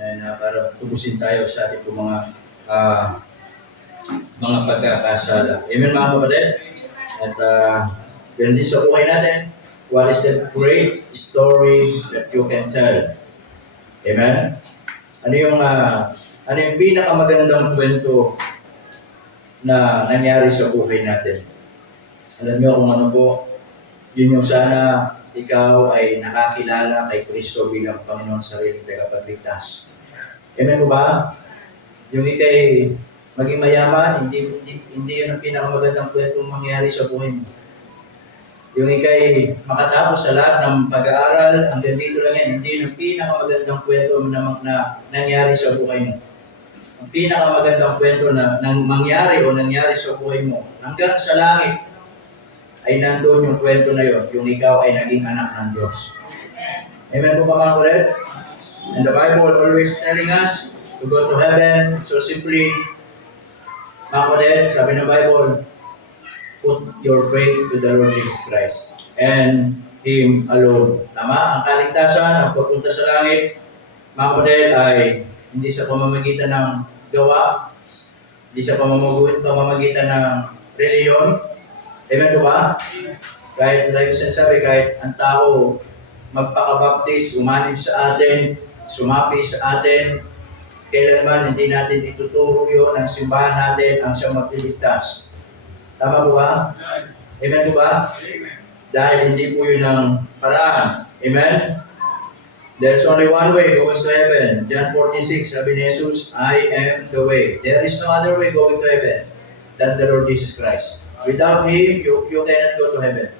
And para tubusin tayo sa ating mga pagkakasala. Amen mga kapatid? At ganun din sa buhay natin, what is the great story that you can tell? Amen? Ano yung pinakamagandang kwento na nangyari sa buhay natin? Alam niyo kung ano po, yun yung sana ikaw ay nakakilala kay Kristo bilang Panginoon sa sariling tagapagligtas. Amen po ba? Yung ikay maging mayaman, hindi yun ang pinakamagandang kwentong mangyari sa buhay mo. Yung ikay makatapos sa lahat ng pag-aaral, hanggang dito lang yan, hindi yun ang pinakamagandang kwento na nangyari sa buhay mo. Ang pinakamagandang kwento na mangyari sa buhay mo, hanggang sa langit, ay nandoon yung kwento na yun, yung ikaw ay naging anak ng Diyos. Amen po ba mga kapatid? And the Bible always telling us to go to heaven. So simply, mga kapatid, sabi ng Bible, put your faith to the Lord Jesus Christ and Him alone. Tama? Ang kaligtasan, ang pagpunta sa langit, mga kapatid, ay hindi sa pamamagitan ng gawa, hindi sa pamamagitan ng reliyon. Amen po ba? Kahit, like ko sinasabi, kahit ang tao magpakabaptis, umanib sa atin, sumapi sa atin, kailanman hindi natin ituturo yun ang simbahan natin ang siyang magliligtas. Tama po ba? Amen po ba? Dahil hindi po yun ang paraan. Amen? There's only one way going to heaven. John 14:6, sabi ni Jesus, I am the way. There is no other way going to heaven than the Lord Jesus Christ. Without Him, you cannot go to heaven.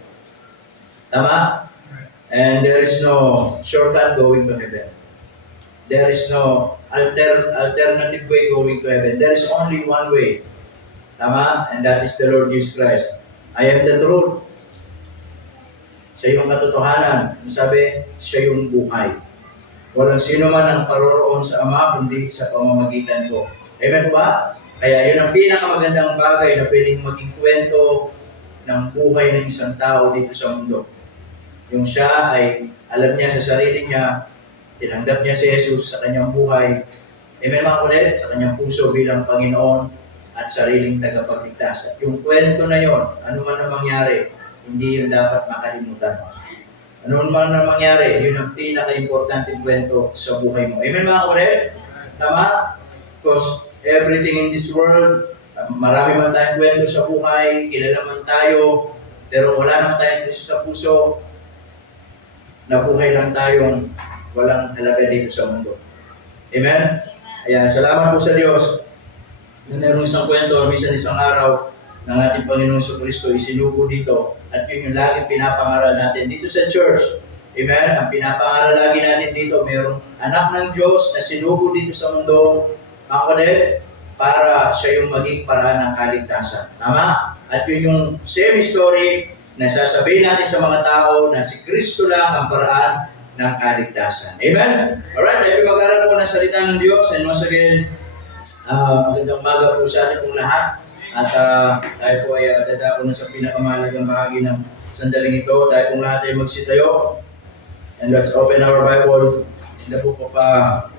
Tama? And there is no shortcut going to heaven. There is no alternative way going to heaven. There is only one way. Tama? And that is the Lord Jesus Christ. I am the truth. Siya yung katotohanan. Sabi, siya yung buhay. Walang sino man ang paroroon sa Ama, kundi sa pamamagitan ko. Amen ba? Kaya yun ang pinakamagandang bagay na pwedeng maging kwento ng buhay ng isang tao dito sa mundo. Yung siya ay alam niya sa sarili niya, tinanggap niya si Jesus sa kanyang buhay. Amen mga kapatid? Sa kanyang puso bilang Panginoon at sariling tagapagligtas. At yung kwento na yon, ano man na mangyari, hindi yun dapat makalimutan. Ano man na mangyari, yun ang pinaka-importante kwento sa buhay mo. Amen mga kapatid? Tama? Because everything in this world, marami man tayong kwento sa buhay, kilala man tayo, pero wala naman tayong Kristo sa puso, nabuhay lang tayong walang halaga dito sa mundo. Amen? Kaya salamat po sa Diyos na mayroong isang kwento, minsan isang araw ng ating Panginoong Kristo isinugo dito at yun yung laging pinapangaral natin dito sa church. Amen? Ang pinapangaral lagi natin dito, mayroong anak ng Diyos na sinugo dito sa mundo, mga kapatid, para siya yung maging paraan ng kaligtasan. Tama? At yun yung same story na sasabihin natin sa mga tao na si Kristo lang ang paraan ng kaligtasan. Amen? Alright, tayo mag-aral po ng salita ng Diyos. And once again, magandang umaga po sa ating pong lahat. At tayo po ay dadako na sa pinakamahalagang bahagi ng sandaling ito. Tayo pong lahat ay magsitayo. And let's open our Bible. Hindi po pa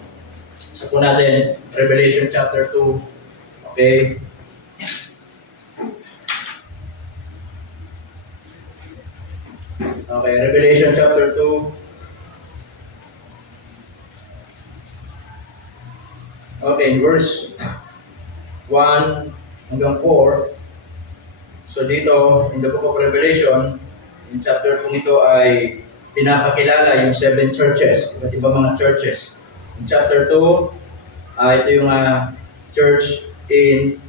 sa po natin, Revelation chapter 2. Okay? Okay, Revelation chapter 2. Okay, in verse 1 hanggang 4. So dito, in the book of Revelation, in chapter 2 nito ay pinapakilala yung 7 churches, iba't iba mga churches. In chapter 2, ito yung church in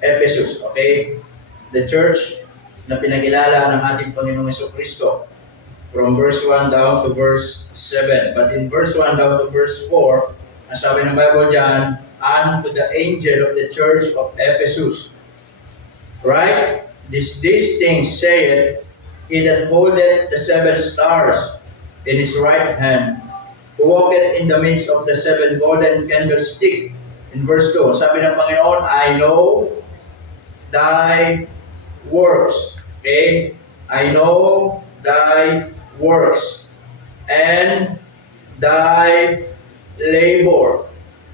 Ephesus, okay? The church na pinakilala ng ating Panginoong Jesucristo from verse 1 down to verse 7. But in verse 1 down to verse 4, ang sabi ng Bible dyan, and to the angel of the church of Ephesus, right? These things saith, he that holdeth the 7 stars in his right hand, who walketh in the midst of the 7 golden candlestick. In verse 2, sabi ng Panginoon, I know thy works. Okay? I know thy works and thy labor.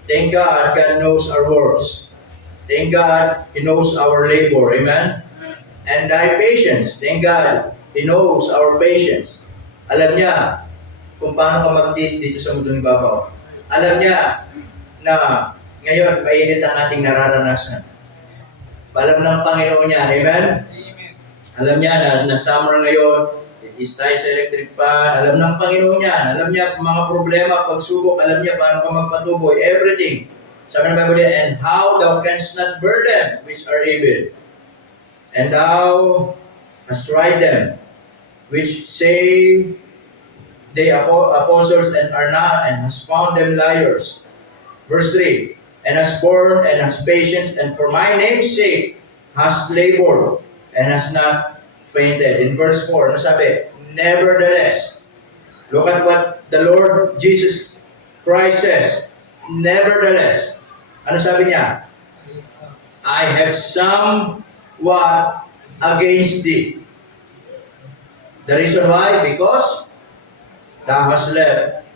Thank God, God knows our works. Thank God, He knows our labor. Amen? And thy patience. Thank God, He knows our patience. Alam niya kung paano ka mag-taste dito sa mundong ibabaw. Alam niya na ngayon, mainit ang ating nararanasan. Alam ng Panginoon niya. Amen? Alam niya na summer ngayon, is tayo sa electric fan. Alam ng Panginoon niya. Alam niya mga problema, pagsubok. Alam niya paano ka magpatuboy. Everything. Sabi ng Bible, and how thou canst not bear them which are evil. And thou hast tried them, which say they apostles and are not, and hast found them liars. Verse 3, and hast borne and hast patience, and for my name's sake hast labored, and hast not fainted. In verse 4, ano sabi? Nevertheless, look at what the Lord Jesus Christ says. Nevertheless, ano sabi niya? I have somewhat against thee. The reason why? Because thou hast left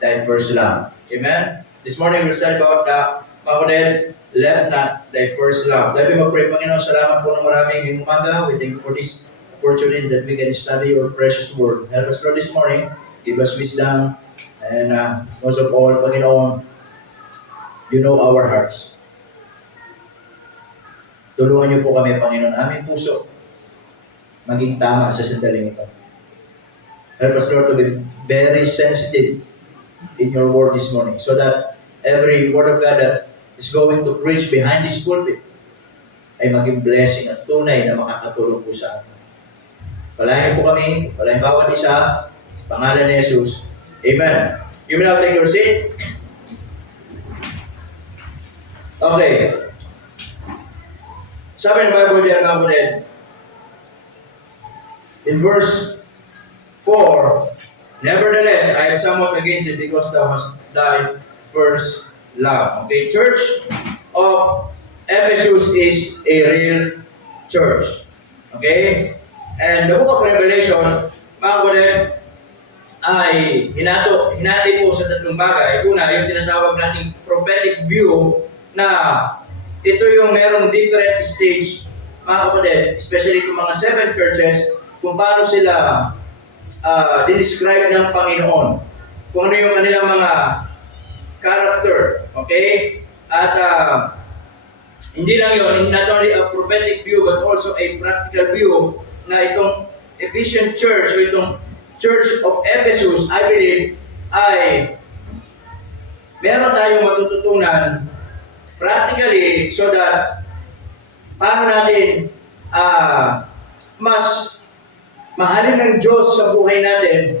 thy first love. Amen? This morning we'll study about the Makoded, left not thy first love. Dahil mag-pray, Panginoon, salamat po ng maraming ngayong umaga. We thank you for this opportunity that we can study your precious word. Help us, Lord, this morning. Give us wisdom. And most of all, Panginoon, you know our hearts. Tulungan niyo po kami, Panginoon, aming puso maging tama sa sandaling ito. Help us, Lord, to be very sensitive in your word this morning so that every word of God that is going to preach behind this pulpit ay maging blessing at tunay na makakatulong po sa atin. Palayan po kami, palayan bawat isa, sa pangalan ni Jesus. Amen. You may now take your seat. Okay. Sabi ng Bible diyan, mga kapatid, in verse 4, nevertheless, I have somewhat against it because thou hast died first love. Okay, Church of Ephesus is a real church. Okay? And the book of Revelation, mga kapatid, ay hinati po sa tatlong bagay. Una, yung tinatawag nating prophetic view na ito yung merong different stage, mga kapatid, especially itong mga seven churches, kung paano sila dinescribe ng Panginoon. Kung ano yung kanilang mga character. Okay? At hindi lang yun, not only a prophetic view but also a practical view na itong Ephesian Church o itong Church of Ephesus, I believe, ay meron tayong matututunan practically so that paano natin mas mahalin ng Diyos sa buhay natin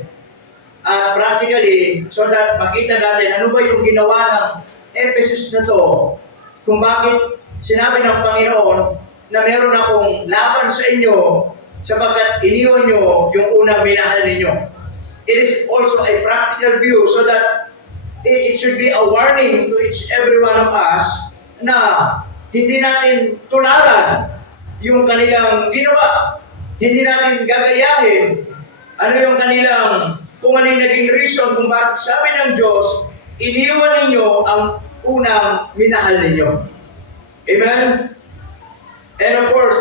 at practically so that makita natin ano ba yung ginawa ng Ephesus na to kung bakit sinabi ng Panginoon na meron akong laban sa inyo sapagkat iniwan nyo yung unang minahal ninyo. It is also a practical view so that it should be a warning to each every one of us na hindi natin tularan yung kanilang ginawa. Hindi natin gagayahin ano yung kanilang, kung ano yung naging reason kung bakit sabi ng Diyos, iniwan ninyo ang unang minahal ninyo. Amen? And of course,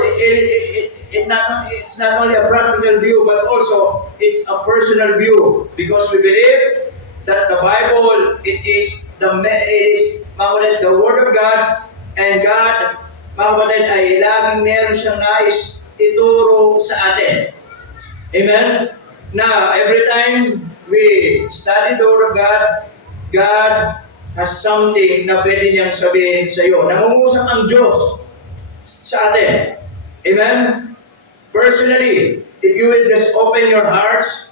it's not only a practical view, but also it's a personal view. Because we believe that the Bible, it is the Word of God, and God, mga kapatid, ay laging meron siyang nais ituro sa atin. Amen? Now, every time we study the Word of God, God has something na pwede niyang sabihin sa iyo. Nangungusap ang Diyos sa atin. Amen? Personally, if you will just open your hearts,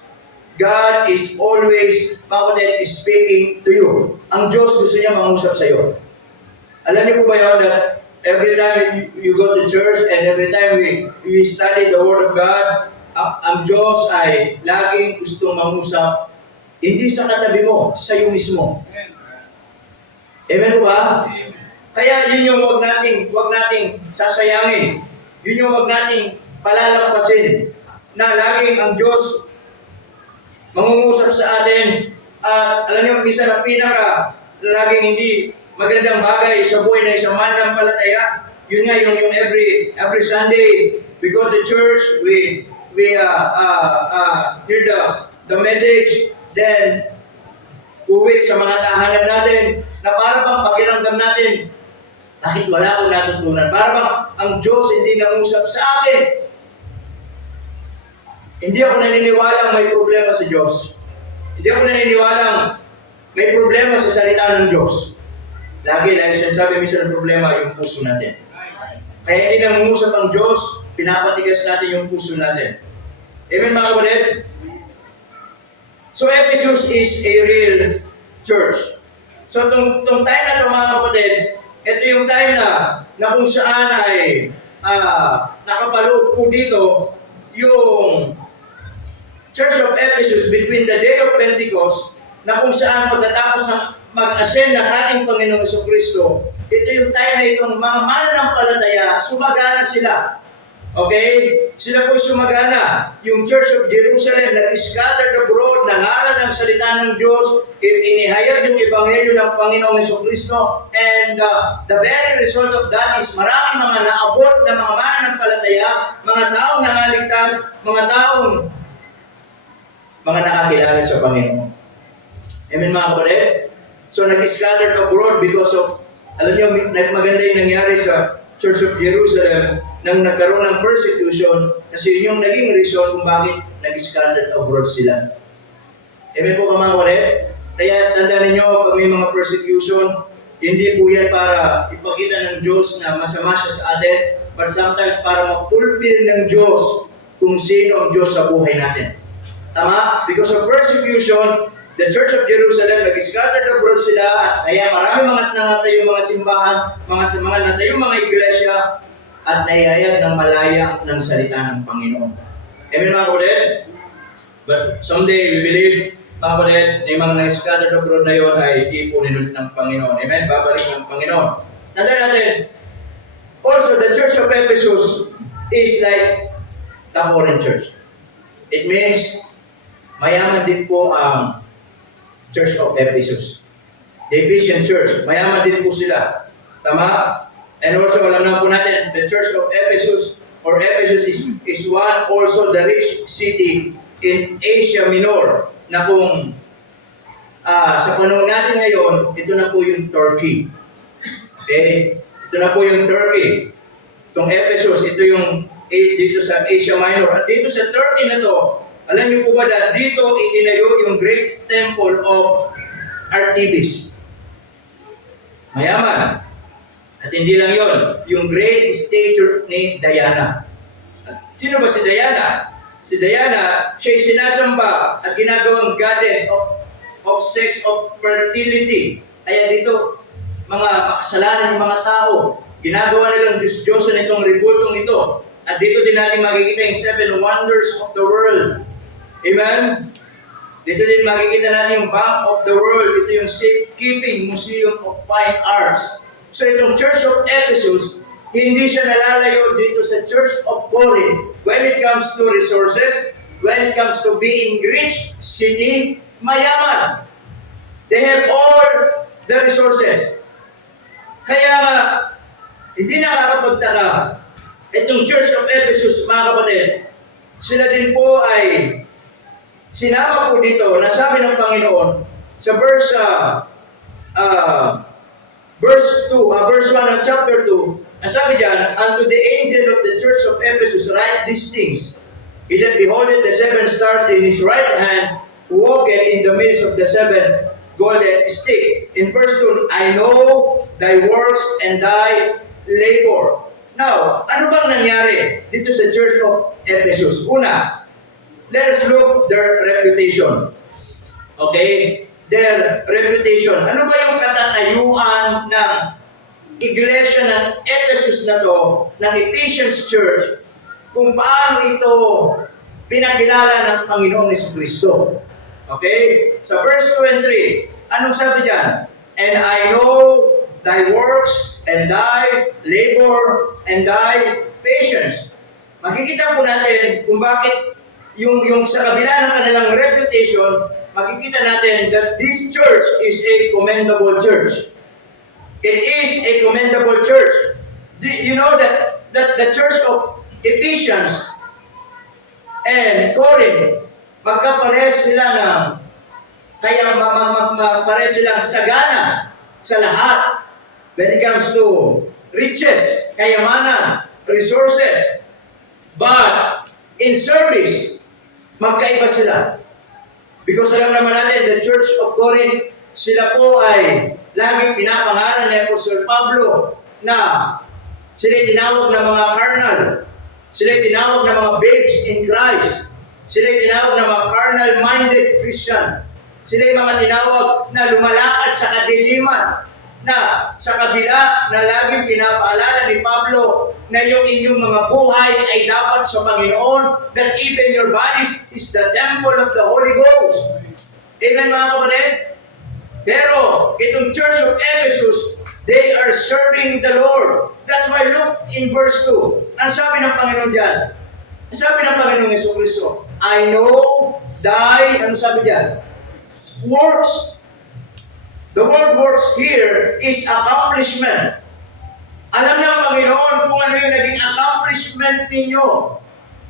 God is always, mga kapatid, is speaking to you. Ang Diyos gusto niya mangusap sa iyo. Alam niyo po ba yun that every time you go to church and every time we study the Word of God, ang Diyos ay laging gustong mangusap, hindi sa katabi mo, sa iyo mismo. Amen po ba? Kaya yun yung wag nating sasayangin. Yun yung wag nating palalampasin na laging ang Diyos mangungusap sa atin At alam niyo, minsan ang pinaka laging hindi magandang bagay sa buhay na isang mananampalataya, yun nga yung every Sunday we go to church, we hear the message, then uwi sa mga tahanan natin na para bang pakiramdam natin bakit wala akong natutunan, para bang ang Diyos hindi nangusap sa akin. Hindi ako naniniwalang may problema sa Diyos. Hindi ako naniniwalang may problema sa salita ng Diyos. Lagi sinasabi minsan ng problema yung puso natin. Kaya hindi nangungusap ang Diyos, pinapatigas natin yung puso natin. Amen mga kapatid? So Ephesus is a real church. So itong time na ito mga kapatid, ito yung time na kung saan ay nakapaloob po dito yung Church of Ephesus between the day of Pentecost na kung saan pagkatapos ng mag-ascend ng ating Panginoong Jesucristo, ito yung time na itong mga mananampalataya, sumagana sila. Okay? Sila po'y sumagana. Yung Church of Jerusalem nag-scattered abroad, nangaral ng salita ng Diyos, inihayag yung Ebanghelyo ng Panginoong Jesucristo, and the very result of that is maraming mga naabot na mga mananampalataya, mga taong nangaligtas, mga nakakilala sa Panginoon. Amen mga kapatid? So nag-scattered abroad because of, alam niyo, maganda yung nangyari sa Church of Jerusalem nang nagkaroon ng persecution kasi yun yung naging reason kung bakit nag-scattered abroad sila. Amen po mga kapatid? Kaya tandaan ninyo, pag may mga persecution, hindi po yan para ipakita ng Diyos na masama siya sa atin, but sometimes para mapulpil ng Diyos kung sino ang Diyos sa buhay natin. Tama? Because of persecution, the Church of Jerusalem, nag-scattered abroad sila, at kaya marami mga natayong mga simbahan, mga natayong mga iglesia, at naihayag ng malaya ng salita ng Panginoon. Amen mga kapatid? But someday, we believe, mga kapatid, na mga nag-scattered abroad na yun ay ipunin ulit ng Panginoon. Amen? Babalik ng Panginoon. Tandaan natin, also, the Church of Ephesus is like the Corinth Church. It means, mayaman din po ang Church of Ephesus. The Ephesian Church, mayaman din po sila. Tama? And also, alam na po natin, the Church of Ephesus, or Ephesus is one also the rich city in Asia Minor, na kung sa panahon natin ngayon, ito na po yung Turkey. Okay? Ito na po yung Turkey. Itong Ephesus, ito yung dito sa Asia Minor. At dito sa Turkey na to, alam niyo po ba na dito itinayo yung Great Temple of Artemis. Mayaman. At hindi lang yon, yung great statue ni Diana. At sino ba si Diana? Si Diana, siya'y sinasamba at ginagawang goddess of sex, of fertility. Kaya dito, mga makasalanan ng mga tao, ginagawa nilang Diyos-Diyosan itong rebultong ito. At dito din natin makikita yung 7 wonders of the world. Amen? Dito din makikita natin yung Bank of the World. Ito yung Safekeeping Museum of Fine Arts. So itong Church of Ephesus, hindi siya nalalayo dito sa Church of Corinth. When it comes to resources, when it comes to being rich city, mayaman. They have all the resources. Kaya hindi nakakapagtaka. Itong Church of Ephesus, mga kapatid, sila din po ay sinama po dito, nasabi ng Panginoon sa verse 1 of chapter 2, nasabi diyan, unto the angel of the Church of Ephesus write these things, he that beholdeth the 7 stars in his right hand, who walketh in the midst of the 7 golden stick. In verse 2, I know thy works and thy labor. Now, ano bang nangyari dito sa Church of Ephesus? Una, let us look their reputation. Okay? Their reputation. Ano ba yung katatayuan ng iglesia ng Ephesus na to, ng Ephesians Church, kung paano ito pinakilala ng Panginoong Jesucristo? Okay? Sa verse 2 and 3, anong sabi dyan? And I know thy works and thy labor and thy patience. Makikita po natin kung bakit yung sa kabila ng kanilang reputation, makikita natin that this church is a commendable church. It is a commendable church. You know that the church of Ephesians and Corinth, magkapares sila ng, kaya pares silang sagana sa lahat. When it comes to riches, kayamanan, resources. But in service, magkaiba sila. Because alam naman natin, the Church of Corinth, sila po ay laging pinapangalan ni Apostle Pablo na sila tinawag ng mga carnal, sila tinawag ng mga babes in Christ, sila tinawag ng mga carnal-minded Christian, sila yung mga tinawag na lumalakad sa kadiliman, na sa kabila na laging pinapaalala ni Pablo na yung inyong mga buhay ay dapat sa Panginoon, that even your bodies is the temple of the Holy Ghost. Amen mga kapatid? Pero itong Church of Ephesus, they are serving the Lord. That's why look in verse 2. Ang sabi ng Panginoon dyan? Ang sabi ng Panginoong Jesucristo, I know thy, ano sabi dyan? Works. The word works here is accomplishment. Alam ng Panginoon kung ano yung naging accomplishment ninyo.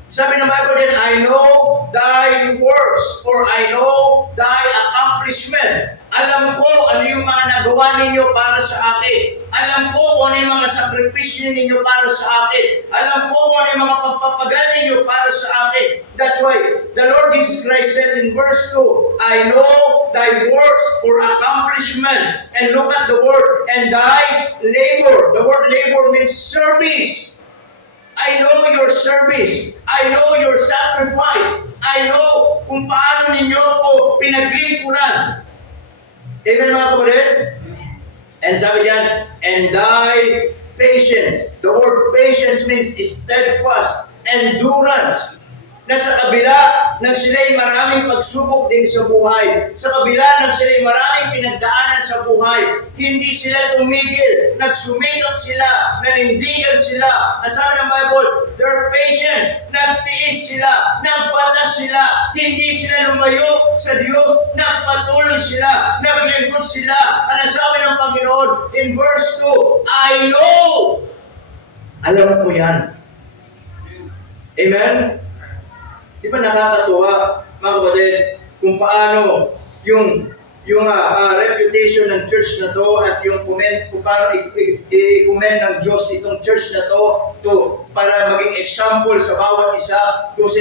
Sabi ng Bible din, I know thy works, or I know thy accomplishment. Alam ko ano yung mga nagawa ninyo para sa akin. Alam ko kung ano yung mga sakripisyo ninyo para sa akin. Alam ko kung ano yung mga pagpapagal ninyo para sa akin. That's why the Lord Jesus Christ says in verse 2, I know thy works or accomplishment. And look at the word, and thy labor. The word labor means service. I know your service. I know your sacrifice. I know kung paano ninyo ko pinaglingkuran. Amen mga kapatid? And sabi diyan, and thy patience. The word patience means steadfast, endurance. Na sa kabila ng sila'y maraming pagsubok din sa buhay, sa kabila ng sila'y maraming pinagdaanan sa buhay, hindi sila tumigil, nagsumikap sila, nanindigan sila. Ang sabi ng Bible, their patience, nagtiis sila, nagbatas sila, hindi sila lumayo sa Diyos, nagpatuloy sila, naglingkod sila. Ang sabi ng Panginoon in verse 2, I know. Alam ko yan. Amen? Di ba nakakatuwa, mga kapatid, kung paano yung reputation ng church na to at yung comment, kung paano i-comment ng Diyos itong church na to para maging example sa bawat isa. Kung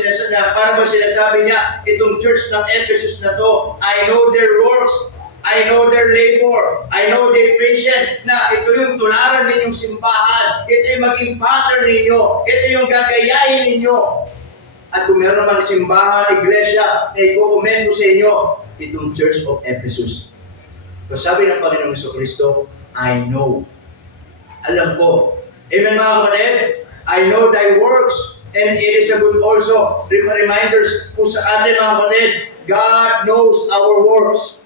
para ba sinasabi niya, itong church ng Ephesus na to, I know their works, I know their labor, I know their patience, na ito yung tularan ninyong simbahan, ito yung maging pattern ninyo, ito yung gagayahin ninyo. At kung meron naman simbahan, iglesia, na i-commend ko sa inyo, itong Church of Ephesus. So sabi ng Panginoong Jesucristo, I know. Alam ko. Amen mga kapatid? I know thy works, and it is a good also reminders po sa atin mga kapatid, God knows our works.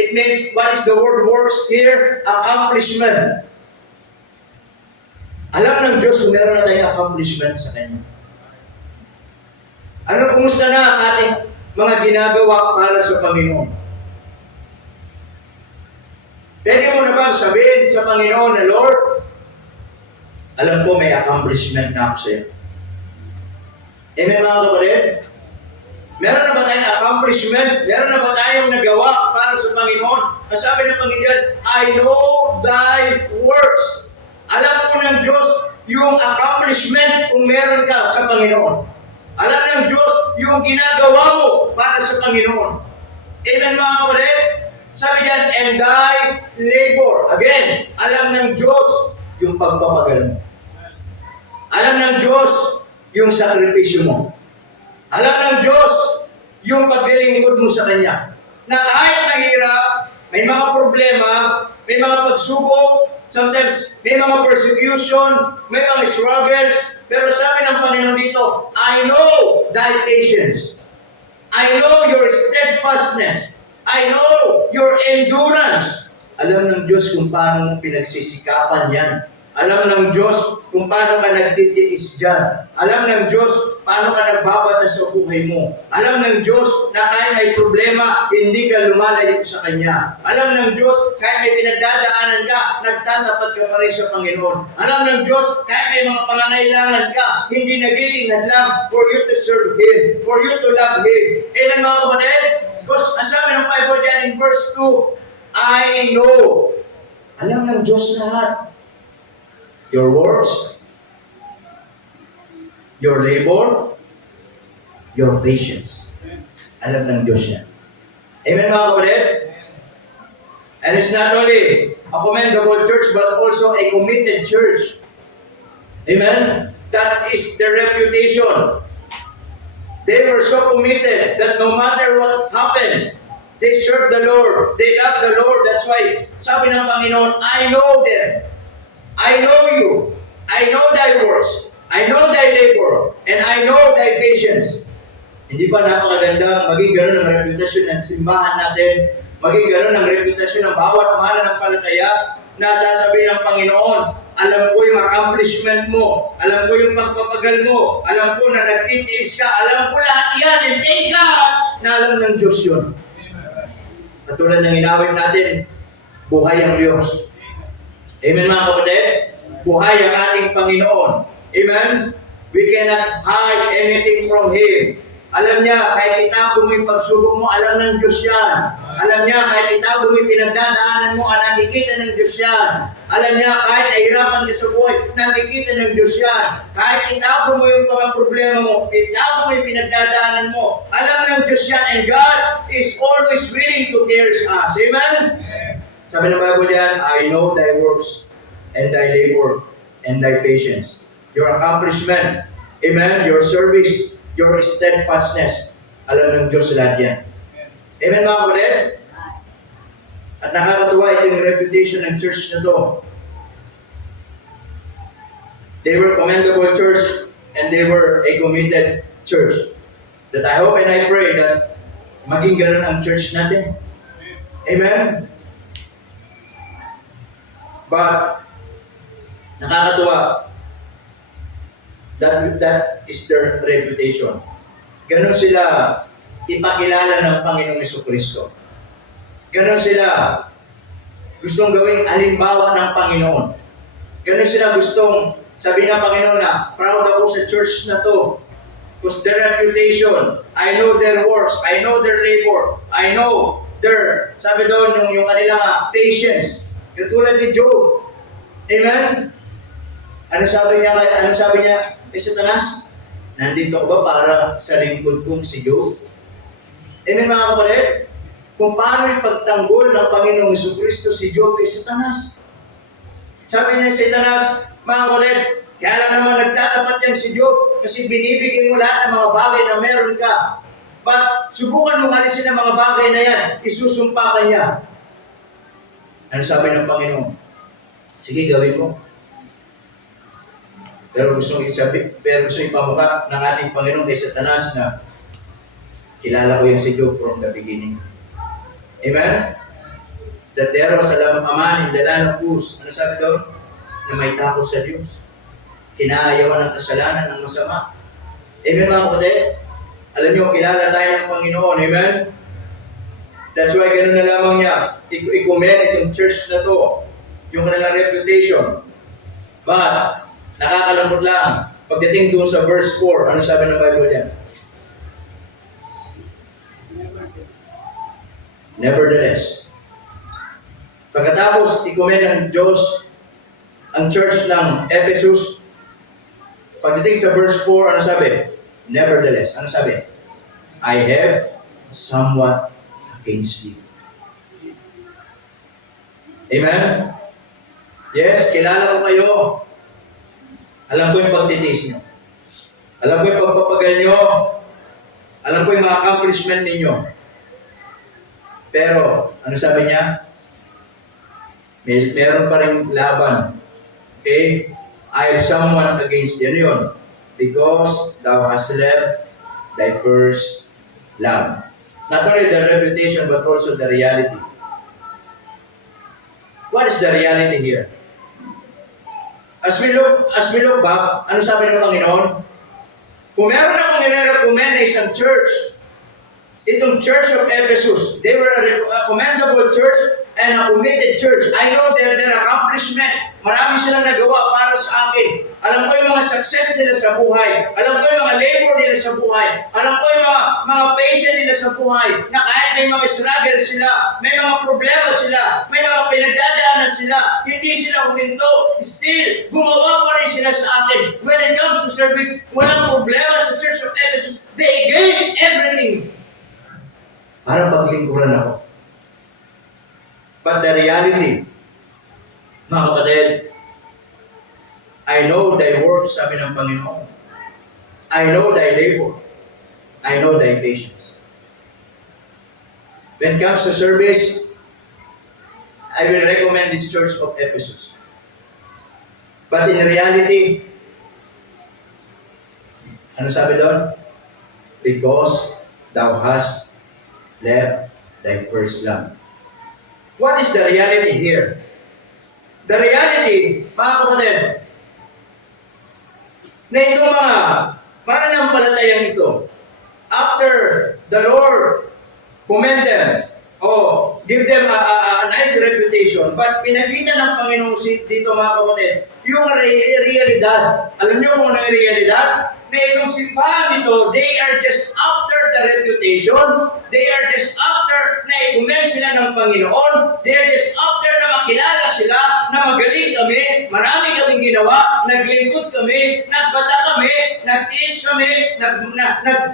It means, what is the word works here? Accomplishment. Alam ng Diyos kung meron na tayong accomplishment sa Kanya. Ano, kumusta na ang ating mga ginagawa para sa Panginoon? Pwede mo na bang sabihin sa Panginoon na, Lord, alam ko may accomplishment na ako sa iyo. Amen mga kapatid? Meron na ba tayong accomplishment? Meron na ba tayong nagawa para sa Panginoon? Ang sabi ng Panginoon, I know thy works. Alam ko ng Diyos yung accomplishment kung meron ka sa Panginoon. Alam ng Diyos yung ginagawa mo para sa Panginoon. Amen mga kapatid? Sabi diyan, and thy labor. Again, alam ng Diyos yung pagpapagal mo. Alam ng Diyos yung sakripisyo mo. Alam ng Diyos yung paglilingkod mo sa Kanya. Na kahit mahirap, may mga problema, may mga pagsubok, sometimes may mga persecution, may mga struggles, pero sabi ng Panginoon dito, I know thy patience. I know your steadfastness. I know your endurance. Alam ng Diyos kung paano mo pinagsisikapan yan Alam ng Diyos kung paano ka nagtitiis dyan. Alam ng Diyos paano ka nagbabatas sa buhay mo. Alam ng Diyos na kahit may problema, hindi ka lumalayo sa Kanya. Alam ng Diyos kahit may pinagdadaanan ka, nagtatapat ka pa rin sa Panginoon. Alam ng Diyos kahit may mga pangangailangan ka, hindi nagiging hadlang for you to serve Him, for you to love Him. Amen mga kapatid? Because ang sabi ng Bible dyan in verse 2, I know. Alam ng Diyos lahat. Your works, your labor, your patience. Alam ng Diyos yan. Amen mga kapatid? And it's not only a commendable church, but also a committed church. Amen? That is their reputation. They were so committed that no matter what happened, they serve the Lord. They love the Lord. That's why, sabi ng Panginoon, I know them. I know you. I know thy works. I know thy labor. And I know thy patience. Hindi ba napakaganda maging gano'n ang reputasyon ng simbahan natin? Maging gano'n ang reputasyon ng bawat mananampalataya na sasabihin ng Panginoon, alam ko yung accomplishment mo. Alam ko yung pagpapagal mo. Alam ko na nagtitiis ka. Alam ko lahat yan. And thank God na alam ng Diyos yun. Katulad ng inawit natin, buhay ang Diyos. Amen mga kapatid? Buhay ang ating Panginoon. Amen? We cannot hide anything from Him. Alam niya, kahit itago mo yung pagsubok mo, alam ng Diyos yan. Alam niya, kahit itago mo yung pinagdadaanan mo, nakikita ng Diyos yan. Alam niya, kahit nahirapan ka sa buhay, nakikita ng Diyos yan. Kahit itago mo yung mga problema mo, itago mo yung pinagdadaanan mo, alam ng Diyos yan. And God is always willing to teach us. Amen? Sabi ng Bible diyan, I know thy works and thy labor and thy patience. Your accomplishment, amen, your service, your steadfastness. Alam ng Diyos lahat yan. Amen mga kapatid? At nakakatuwa ito yung reputation ng church na to. They were commendable church and they were a committed church. That I hope and I pray that maging ganun ang church natin. Amen? But, nakakatuwa, that is their reputation. Ganon sila ipakilala ng Panginoong Jesucristo. Ganon sila gustong gawing halimbawa ng Panginoon. Ganon sila gustong sabihin ng Panginoon na proud ako sa church na to. Because their reputation, I know their works, I know their labor, I know their, sabi doon, yung kanilang patience. Katulad ni Job. Amen? Ano sabi niya kay Satanas? Nandito ko ba para sa lingkod kong si Job? Amen mga kapatid? Kung paano ipagtanggol ng Panginoong Jesucristo si Job kay Satanas. Sabi niya si Satanas, mga kapatid, kaya lang naman nagtatapat yan si Job kasi binibigay mo lahat ng mga bagay na meron ka. But subukan mong alisin ang mga bagay na yan, isusumpa ka niya. Ano sabi ng Panginoon? Sige, gawin mo. Pero gusto ipamuka ng ating Panginoon kay Satanas na kilala ko yan si Job from the beginning. Amen? That there was a man in the land of Uz. Ano sabi doon? Na may takot sa Diyos. Kinaayawan ng kasalanan ng masama. Amen mga kapatid? Alam niyo, kilala tayo ng Panginoon. Amen? That's why ganun na lamang niya. I-commend itong church na to. Yung kanilang reputation. But, nakakalambot lang. Pagdating doon sa verse 4, ano sabi ng Bible diyan? Nevertheless. Pagkatapos, i-commend ng Diyos ang church ng Ephesus. Pagdating sa verse 4, ano sabi? Nevertheless. Ano sabi? I have somewhat against you. Amen? Yes, kilala ko kayo. Alam ko yung pagtitiis nyo. Alam ko yung pagpapagal nyo. Alam ko yung mga accomplishment ninyo. Pero, ano sabi niya? Meron pa rin laban. Okay? I have someone against you. Ano yun? Because thou hast left thy first love. Not only the reputation, but also the reality. What is the reality here? As we look back, ano sabi ng Panginoon? Kung meron akong nire-recommend na isang church, itong Church of Ephesus, they were a commendable church and a committed church. I know their accomplishment. Marami silang nagawa para sa akin. Alam ko yung mga success nila sa buhay. Alam ko yung mga labor nila sa buhay. Alam ko yung mga patient nila sa buhay. Na kahit may mga struggle sila, may mga problema sila, may mga pinagdadaanan sila, hindi sila huminto. Still, gumawa pa rin sila sa akin. When it comes to service, walang problema sa Church of Ephesus. They gave everything para paglingkuran ako. But the reality, mga kapatid, I know thy work, sabi ng Panginoon. I know thy labor. I know thy patience. When it comes to service, I will recommend this Church of Ephesus. But in reality, ano sabi doon? Because thou hast left thy first love. What is the reality here? The reality, mga kapatid, na itong mga mananampalatayang ito, after the Lord commend them, give them a nice reputation, but pinakita ng Panginoong dito, mga kapatid, yung realidad. Alam niyo kung ano yung realidad? Na itong simbahan dito, they are just after the reputation, they are just after na i-commend sila ng Panginoon, they are just after na makilala sila, na magaling kami, marami kaming ginawa, naglingkod kami, nagbata kami, nagtiis kami,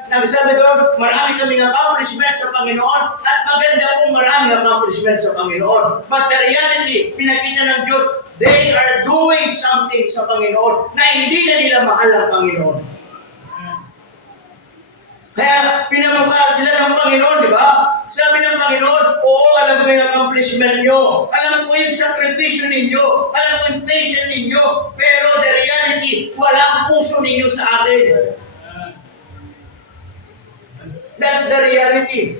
nagsabi doon, marami kaming accomplishment sa Panginoon, at maganda pong marami accomplishment sa Panginoon. But the reality, pinakita ng Diyos, they are doing something sa Panginoon na hindi na nila mahal ang Panginoon. Kaya pinamukha sila ng Panginoon, di ba? Sabi ng Panginoon, oo, alam ko yung accomplishment nyo. Alam ko yung sakripisyo ninyo. Alam ko yung patient ninyo. Pero the reality, wala ang puso ninyo sa akin. That's the reality.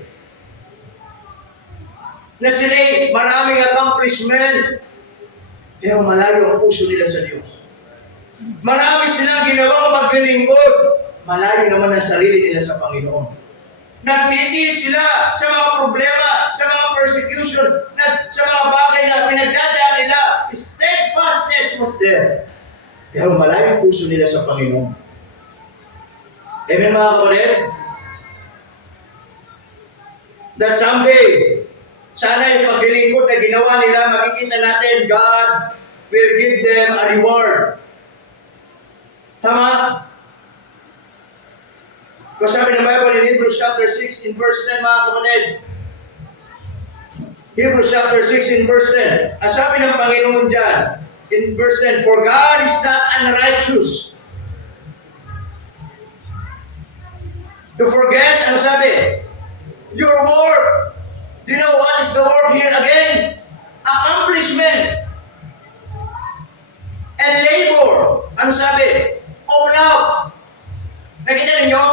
Na sila'y maraming accomplishment, pero malayo ang puso nila sa Diyos. Marami silang ginawang maglilingkod, malayo naman ang sarili nila sa Panginoon. Nagtitiis sila sa mga problema, sa mga persecution, sa mga bagay na pinagdadaan nila. Steadfastness was there. Pero malayo ang puso nila sa Panginoon. Amen, mga kapatid? That someday, sana yung paglilingkod na ginawa nila, makikita natin, God will give them a reward. Tama? Kasi sabi ng Bible in Hebrews chapter 6 in verse 10, mga kapatid. Hebrews chapter 6 in verse 10. Ang sabi ng Panginoon dyan, in verse 10, for God is not unrighteous to forget, ano sabi? Your work. Do you know what is the word here again? Accomplishment. And labor. Ano sabi? Of love. Nakita ninyo?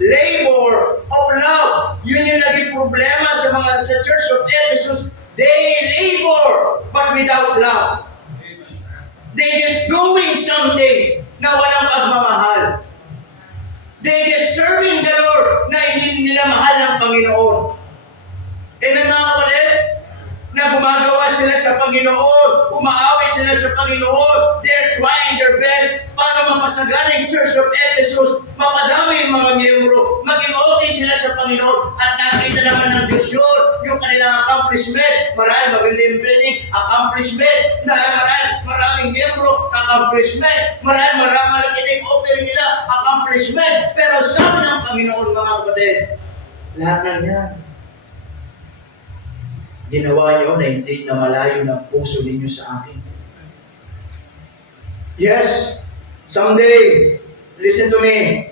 Labor of love. Yun yung naging problema sa Church of Ephesus. They labor, but without love. They just doing something na walang pagmamahal. They just serving the Lord na hindi nila mahal ng Panginoon. Amen, mga kapatid? Na gumagawa sila sa Panginoon, umaawit sila sa Panginoon, they're trying their best para mapasagan ang Church of Ephesus, mapadami yung mga miyembro, maging okay sila sa Panginoon, at nakita naman ng Diyos yun, yung kanilang accomplishment, magandang building, accomplishment, maraming miyembro, accomplishment, malaki na yung offering nila, accomplishment, pero sabi ng Panginoon, mga kapatid, lahat ng yan, ginawa niyo na hindi na malayo ng puso ninyo sa akin. Yes, someday, listen to me,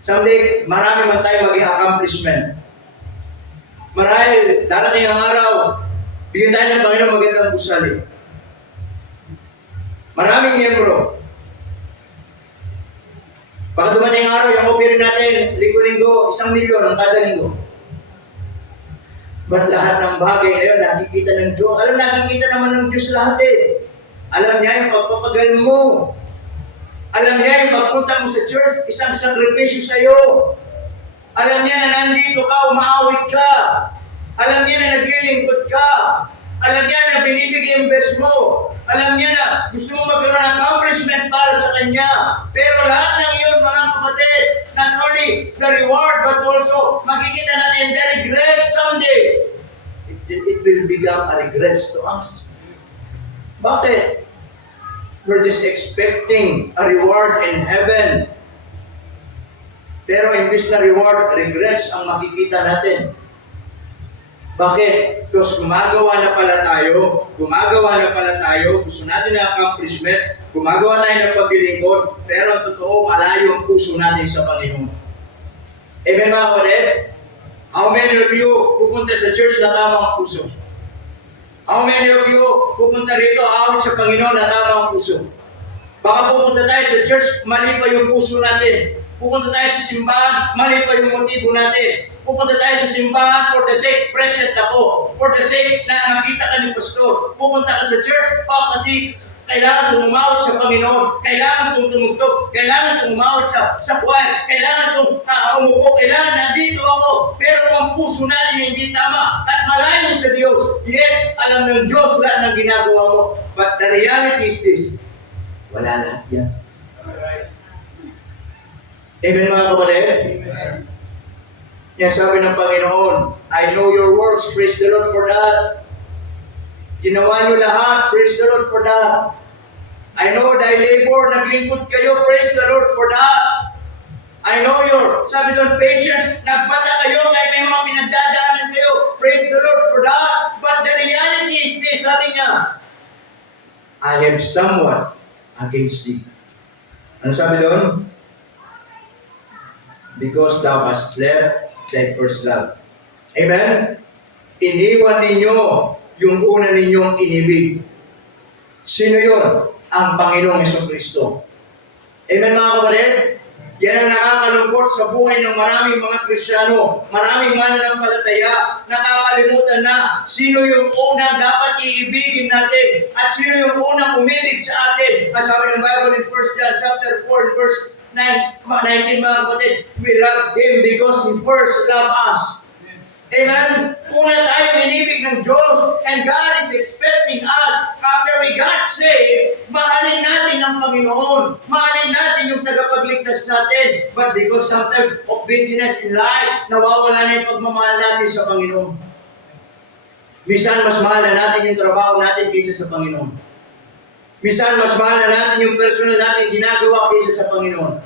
someday, marami man tayo maging accomplishment. Marahil, darating ang araw, bigyan tayo ng Panginoon magandang gusali. Maraming miyembro. Baka dumating ang araw, yung offering natin, linggo-linggo, 1 milyon ang kada linggo. But lahat ng bagay na yun, nakikita ng Diyos. Alam, nakikita naman ng Diyos lahat eh. Alam niya yung pagpapagal mo. Alam niya yung pagpunta mo sa church, isang sakripisyo sa iyo. Alam niya na nandito ka, umaawit ka. Alam niya na naglilingkod ka. Alam niya na binibigay yung best mo. Alam niya na gusto mo magkaroon ng accomplishment para sa Kanya. Pero lahat ng yun, mga kapatid, not only the reward, but also makikita natin the regret someday. It will become a regret to us. Bakit? We're just expecting a reward in heaven. Pero imbis na reward, regrets ang makikita natin. Bakit? Because gumagawa na pala tayo, gusto natin ng accomplishment, gumagawa tayo ng paglilingkod, pero ang totoo, malayo ang puso natin sa Panginoon. Amen mga kapatid? How many of you pupunta sa church na tama ang puso? How many of you pupunta rito awit sa Panginoon na tama ang puso? Baka pupunta tayo sa church, mali pa yung puso natin. Pupunta tayo sa simbahan, mali pa yung motibo natin. Pupunta tayo sa simbahan for the sake, present ako. For the sake na makita ka ni pastor. Pupunta ka sa church, kasi kailangan kong umawit sa Panginoon. Kailangan kong tumugtog. Kailangan kong umawit sa choir. Kailangan kong umupo. Kailangan nandito ako. Pero ang puso natin hindi tama at malayo sa Diyos. Yes, alam ng Diyos lahat ng ginagawa mo. But the reality is this. Wala lahat yan. Amen mga kapatid? Amen. Yan sabi ng Panginoon, I know your works, praise the Lord for that. Ginawa niyo lahat, praise the Lord for that. I know thy labor, naglingkod kayo, praise the Lord for that. I know your, sabi doon, patience, nagbata kayo kahit may mga pinagdadaanan kayo, praise the Lord for that. But the reality is this, sabi niya, I have somewhat against thee. Ano sabi doon? Because thou hast left thy first love. Amen? Iniwan ninyo yung una ninyong inibig. Sino yun? Ang Panginoong Jesucristo. Amen mga kapatid? Yan ang nakakalungkot sa buhay ng maraming mga Kristiyano, maraming mananampalataya, nakakalimutan na sino yung unang dapat iibigin natin at sino yung unang umibig sa atin. Sabi ng Bible in 1 John chapter 4 verse 19 mga kapatid, we love Him because He first loved us. Amen? Una tayo minibig ng Diyos and God is expecting us after we got saved, mahalin natin ang Panginoon. Mahalin natin yung tagapagligtas natin. But because sometimes of busyness in life, nawawala na yung pagmamahal natin sa Panginoon. Minsan mas mahal na natin yung trabaho natin kaysa sa Panginoon. Minsan mas mahal na natin yung personal natin ginagawa kaysa sa Panginoon.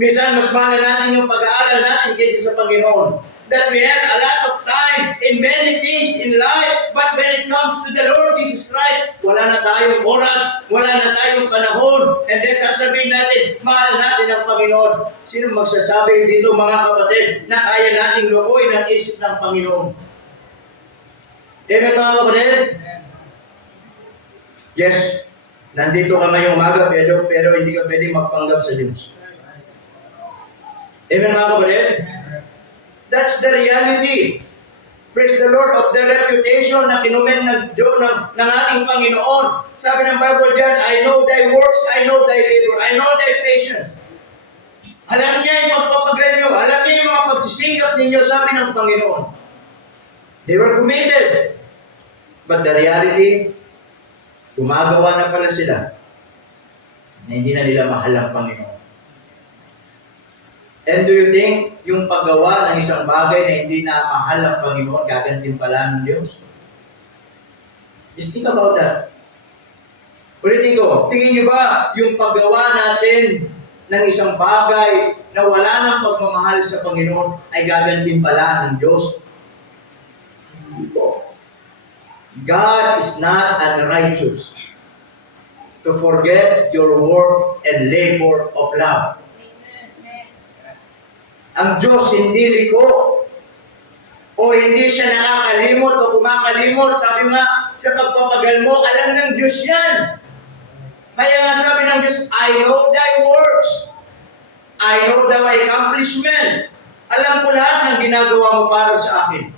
Minsan mas mahal na natin yung pag-aaral natin kaysa sa Panginoon. That we have a lot of time in many things in life, but when it comes to the Lord Jesus Christ, wala na tayong oras, wala na tayong panahon, and then sasabihin natin, mahal natin ang Panginoon. Sino magsasabi dito mga kapatid na kaya nating lukoy ng isip ng Panginoon? Amen mga kapatid? Yes, nandito ka ngayong umaga, pero hindi ka pwedeng magpanggap sa Diyos. Amen mga kapatid? That's the reality. Praise the Lord of the reputation na kinumen ng ating Panginoon. Sabi ng Bible dyan, I know thy works, I know thy labor, I know thy patience. Alam niya yung pagpapagaling nyo, alam niya yung mga pagsisikap ninyo, sabi ng Panginoon. They were committed. But the reality, gumagawa na pala sila na hindi na nila mahal ang Panginoon. And do you think yung paggawa ng isang bagay na hindi na mahal ang Panginoon, gagantimpala ng Diyos? Just think about that. Ulitin ko, tingin niyo ba yung paggawa natin ng isang bagay na wala ng pagmamahal sa Panginoon ay gagantimpala ng Diyos? Hindi po. God is not unrighteous to forget your work and labor of love. Ang Diyos hindi liko o hindi siya nakakalimot o kumakalimot. Sabi nga, sa pagpapagal mo, alam ng Diyos yan. Kaya nga sabi ng Diyos, I know thy works. I know thy accomplishment. Alam ko lahat ng ginagawa mo para sa akin.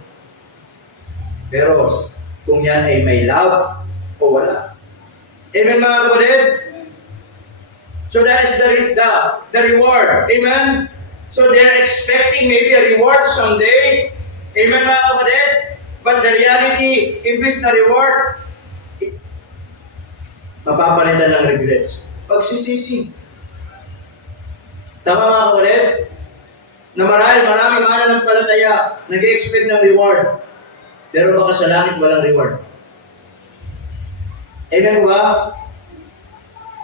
Pero kung yan ay may love o wala. Amen mga kapatid? So that is the reward. Amen? So they're expecting maybe a reward someday. Amen mga kapatid? But the reality, imbis na reward, mapapalitan ng regrets. Pagsisisi. Tama mga kapatid? Na marami mananampalataya, nag-expect ng reward. Pero baka sa langit walang reward. Amen ba?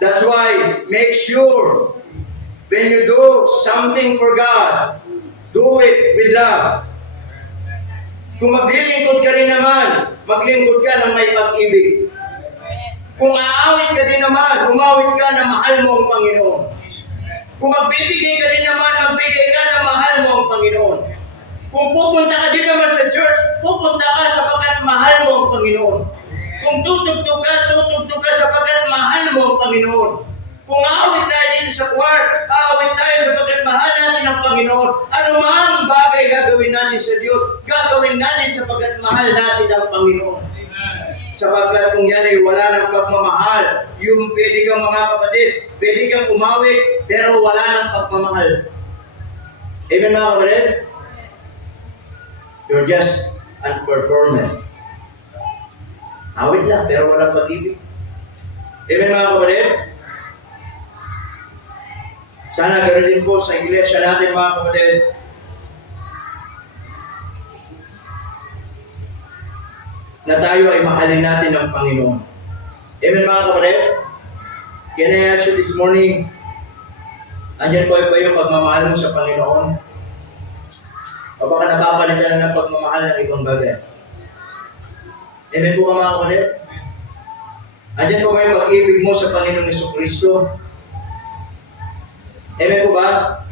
That's why, make sure, when you do something for God, do it with love. Kung maglilingkod ka rin naman, maglingkod ka ng may pag-ibig. Kung aawit ka din naman, umawit ka na mahal mo ang Panginoon. Kung magbibigay ka din naman, magbigay ka na mahal mo ang Panginoon. Kung pupunta ka din naman sa church, pupunta ka sapagkat mahal mo ang Panginoon. Kung tutugtog ka sapagkat mahal mo ang Panginoon. Kung aawit tayo din sa choir, aawit tayo sapagkat mahal natin ang Panginoon. Ano mang bagay gagawin natin sa Diyos, gagawin natin sapagkat mahal natin ang Panginoon. Sapagkat kung yan ay wala ng pagmamahal, yung pwede kang mga kapatid, pwede kang umawit, pero wala ng pagmamahal. Amen mga kapatid? You're just unperformant. Awit lang, pero walang pag-ibig. Amen mga kapatid? Sana ganoon din po sa iglesia natin mga kapatid. Na tayo ay mahalin natin ng Panginoon. Amen mga kapatid? Can I ask you this morning, andyan po ba yung pagmamahal mo sa Panginoon? O baka napapalitan na ng pagmamahal ng ibang bagay? Amen po ba mga kapatid? Andyan po ba yung pag-ibig mo sa Panginoong Jesucristo? Amen po ba?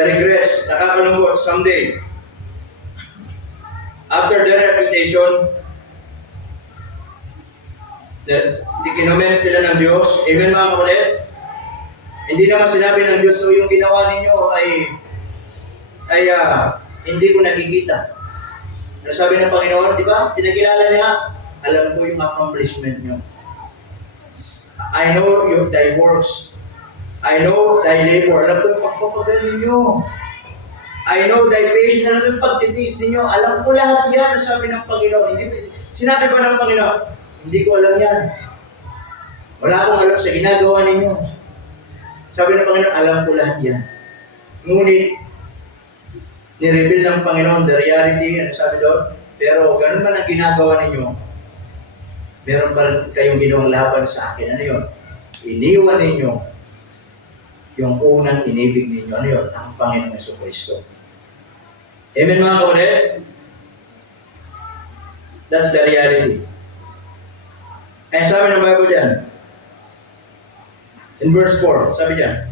The regrets, nakakalungkot someday. After their reputation, di kinoment sila ng Diyos. Amen mga kapatid? Hindi naman sinabi ng Diyos, so yung ginawa ninyo ay hindi ko nakikita. Ano sabi ng Panginoon, di ba? Pinakilala niya, alam ko yung accomplishment nyo. I know thy works. I know thy labor. Alam ko yung pagpapagaling nyo. I know thy patience. Alam ko yung pagtitis ninyo. Alam ko lahat yan. Sabi ng Panginoon. Sinabi ba ng Panginoon? Hindi ko alam yan. Wala akong alam sa ginagawa ninyo. Sabi ng Panginoon, alam ko lahat yan. Ngunit, nireveal ng Panginoon the reality. Ano sabi doon? Pero ganun man ang ginagawa ninyo, meron pa rin kayong ginawang laban sa akin. Ano yun? Iniwan ninyo yung unang inibig ninyo. Ano yun? Ang Panginoong Jesucristo. Amen mga kapatid? That's the reality. Kaya sabi ng Bible dyan, in verse 4, sabi dyan,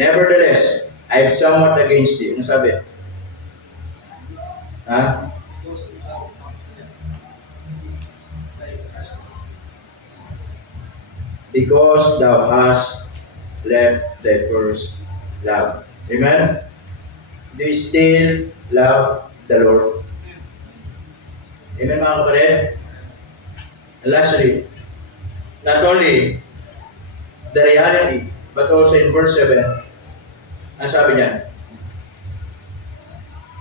nevertheless, I have somewhat against thee. Ano sabi? Ha? Because thou hast left thy first love. Amen? Do you still love the Lord? Amen mga kapatid? And lastly, not only the reality, but also in verse 7, ang sabi niya,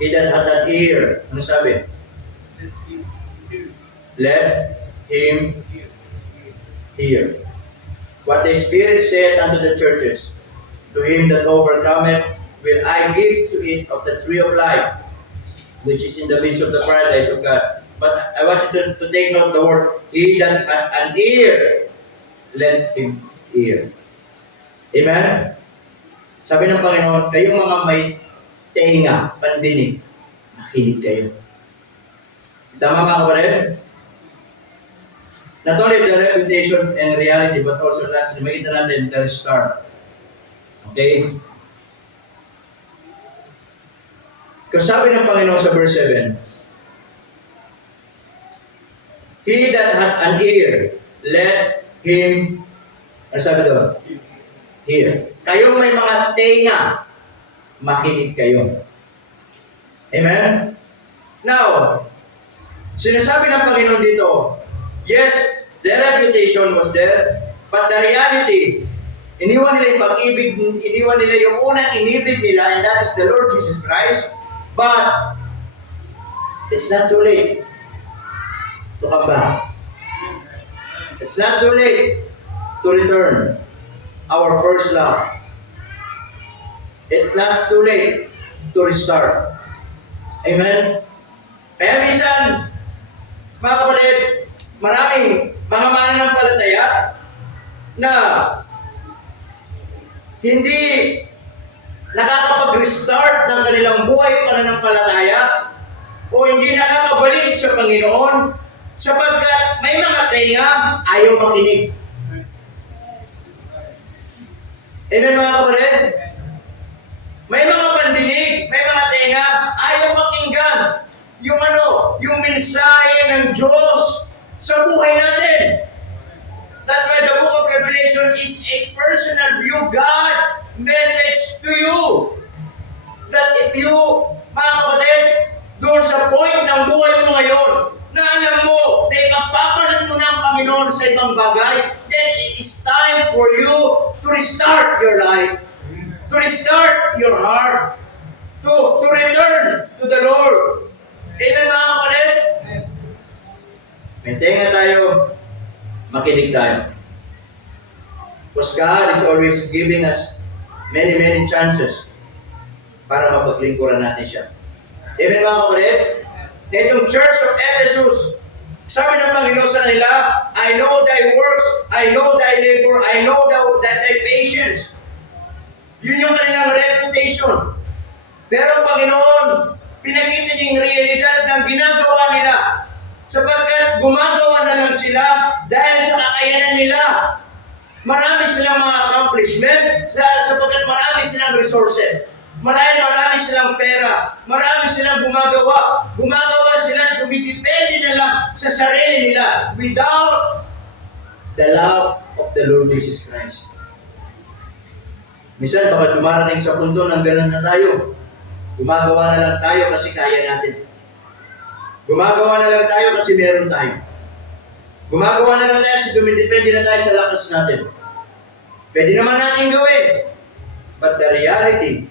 he that hath an ear, ano sabi? Let him hear. What the Spirit said unto the churches, to him that overcometh, will I give to it of the tree of life, which is in the midst of the paradise of God. But I want you to take note the word, he that hath an ear, let him hear. Amen? Sabi ng Panginoon, kayong mga may tenga, pandinig, makinig kayo. Tama mga kapatid? Not only the reputation and reality, but also lastly, makita natin the star. Okay? Kasi sabi ng Panginoon sa verse 7, he that hath an ear, let him, ano sabi doon? Hear. Kayong may mga tenga, makinig kayo. Amen? Now, Sinasabi ng Panginoon dito, yes, their reputation was there, but the reality, iniwan nila yung pag-ibig, iniwan nila yung unang inibig nila, and that is the Lord Jesus Christ. But it's not too late to come back. It's not too late to return our first love. It's not too late to restart. Amen? Kaya minsan, mga kapatid, maraming mga mananampalataya na hindi nakakapag-restart ng kanilang buhay pananampalataya o hindi nakakabalik sa Panginoon sapagkat may mga tenga ayaw makinig. Amen mga kapatid? May mga pandinig, may mga tenga ayaw makinggan yung mensahe ng Diyos sa buhay natin. That's why the book of Revelation is a personal view, God's message to you. That if you, mga kapatid, doon sa point ng buhay mo ngayon, na alam mo, na ipapapalit mo na ang Panginoon sa ibang bagay, then it is time for you to restart your life, to restart your heart, to return to the Lord. Amen mga kapatid? May tenga tayo, makinig tayo. Because God is always giving us many chances para mapaglingkuran natin siya. Amen mga kapatid? Itong Church of Ephesus, sabi ng Panginoon sa kanila, I know thy works, I know thy labor, I know thy patience. Yun yung kanilang reputation. Pero Panginoon, pinakita niya yung realidad ng ginagawa nila. Sapagkat gumagawa na lang sila dahil sa kakayanan nila. Marami silang mga accomplishment sapagkat marami silang resources. Marami silang pera. Marami silang gumagawa. Gumagawa sila, dumidepende na lang sa sarili nila without the love of the Lord Jesus Christ. Minsan, baka dumarating sa punto ng gano'n na tayo. Gumagawa na lang tayo kasi kaya natin. Gumagawa na lang tayo kasi meron tayo. Gumagawa na lang tayo kasi dumidepende na tayo sa lakas natin. Pwede naman natin gawin. But the reality,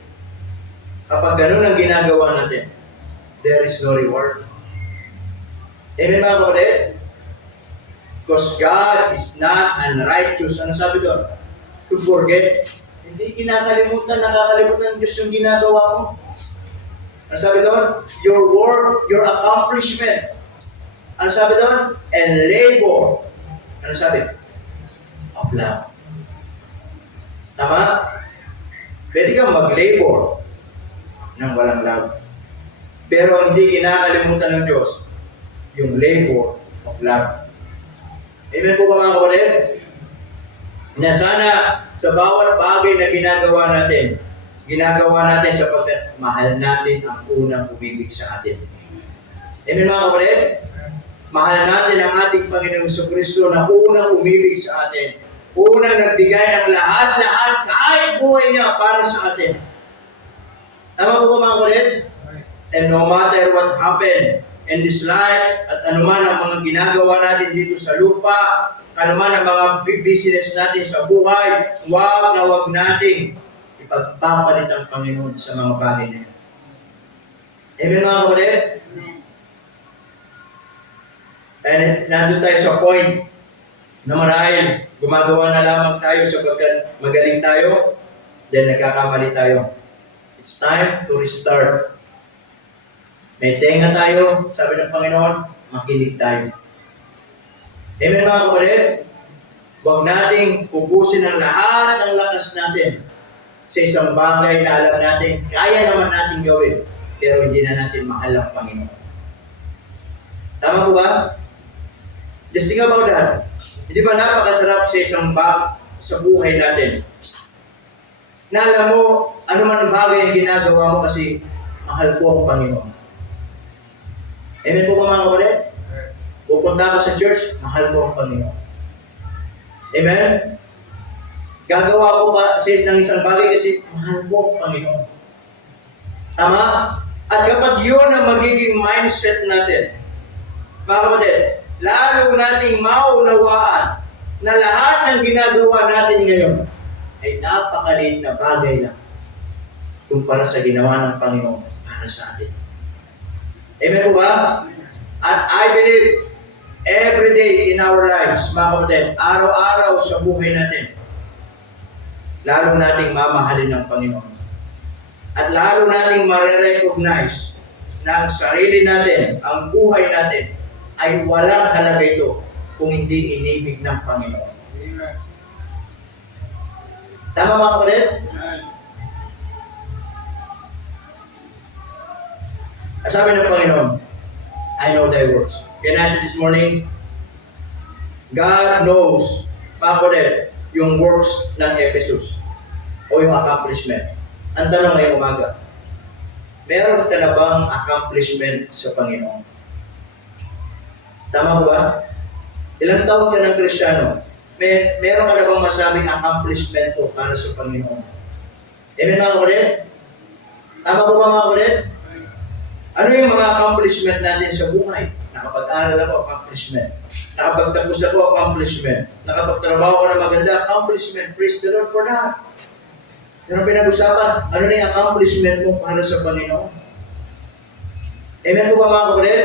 kapag ganun ang ginagawa natin, there is no reward. Amen mga kapatid? Because God is not unrighteous. Ano sabi doon? To forget. Hindi nakakalimutan ng Diyos yung ginagawa mo. Ano sabi doon? Your work, your accomplishment. Ano sabi doon? And labor. Ano sabi? Of love. Tama? Pwede kang mag-labor ng walang love. Pero hindi kinakalimutan ng Diyos yung labor of love. Amen po ba mga kapatid? Na sana sa bawat bagay na ginagawa natin sapagkat mahal natin ang unang umibig sa atin. Amen mga kapatid? Mahal natin ang ating Panginoong Jesucristo na unang umibig sa atin. Unang nagbigay ng lahat-lahat kahit buhay niya para sa atin. Tama po ba mga kapatid? And no matter what happened in this life, at anuman ang mga ginagawa natin dito sa lupa, anuman ang mga business natin sa buhay, wag nating ipagpapalit ang Panginoon sa mga bagay na yan. Amen mga kapatid? And nandun tayo sa point na marahil gumagawa na lamang tayo sapagkat magaling tayo, then nagkakamali tayo. It's time to restart. May tenga tayo, sabi ng Panginoon, makinig tayo. Amen mga kapatid? Huwag nating ubusin ang lahat ng lakas natin sa isang bagay na alam natin, kaya naman natin gawin, pero hindi na natin mahal ang Panginoon. Tama po ba? Just think about that. Hindi ba napakasarap sa isang sa buhay natin? Na alam mo, ano man ang bagay ang ginagawa mo kasi mahal ko ang Panginoon. Amen po ba mga kapatid? Pupunta ka sa church, mahal ko ang Panginoon. Amen? Gagawa ko pa ng isang bagay kasi mahal ko ang Panginoon. Tama? At kapag yun ang magiging mindset natin, mga kapatid, lalo nating maunawaan na lahat ng ginagawa natin ngayon ay napakaliit na bagay lang kumpara sa ginawa ng Panginoon para sa atin. Amen po ba? At I believe every day in our lives, mga kapatid, araw-araw sa buhay natin, lalo nating mamahalin ng Panginoon. At lalo nating marirecognize na ang sarili natin, ang buhay natin, ay walang halaga ito kung hindi inibig ng Panginoon. Tama mga kapatid? Sabi ng Panginoon, I know thy works. Can I say this morning, God knows, mga kapatid, yung works ng Ephesus o yung accomplishment. Ang tanong ngayong umaga, meron ka na bang accomplishment sa Panginoon? Tama ba? Ilang taon ka ng Kristiyano? Meron ka na bang masabing accomplishment ko para sa Panginoon? Amen mga kapatid? Tama po ba mga kapatid? Ano yung mga accomplishment natin sa buhay? Nakapag-aral ako, accomplishment. Nakapagtapos ako, accomplishment. Nakapagtrabaho ko na maganda, accomplishment. Praise the Lord for that. Pero pinag-usapan, ano na yung accomplishment mo para sa Panginoon? Amen po ba mga kapatid?